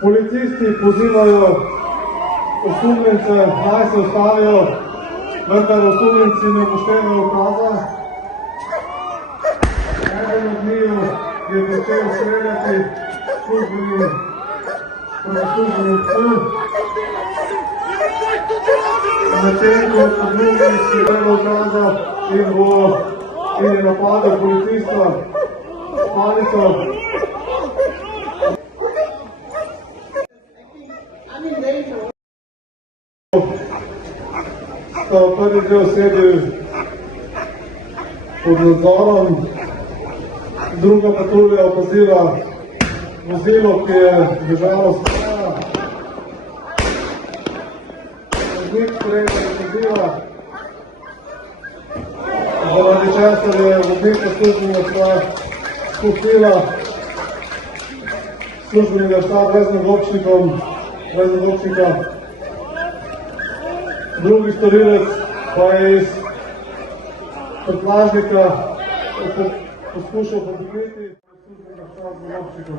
Policisti pozivajo osumljence, naj se ustavijo, vendar osumljenci ne upoštevajo ukaza. Eden od njiju je začel streljati proti službenim psu, medtem ko je po drugi streljal ukaza in je napadel policista s palico. Sta prvi dve osebi pod nadzorom, druga patrulja je opazila vozilo, ki je bežalo s kraja. Voznik tretjega vozila, zaradi česar je voznika službenega psa spustila službenega psa brez nagobčnika. Drugi storilec pa je iz prtljažnika poskušal pobegniti službenega psa z nagobčnikom.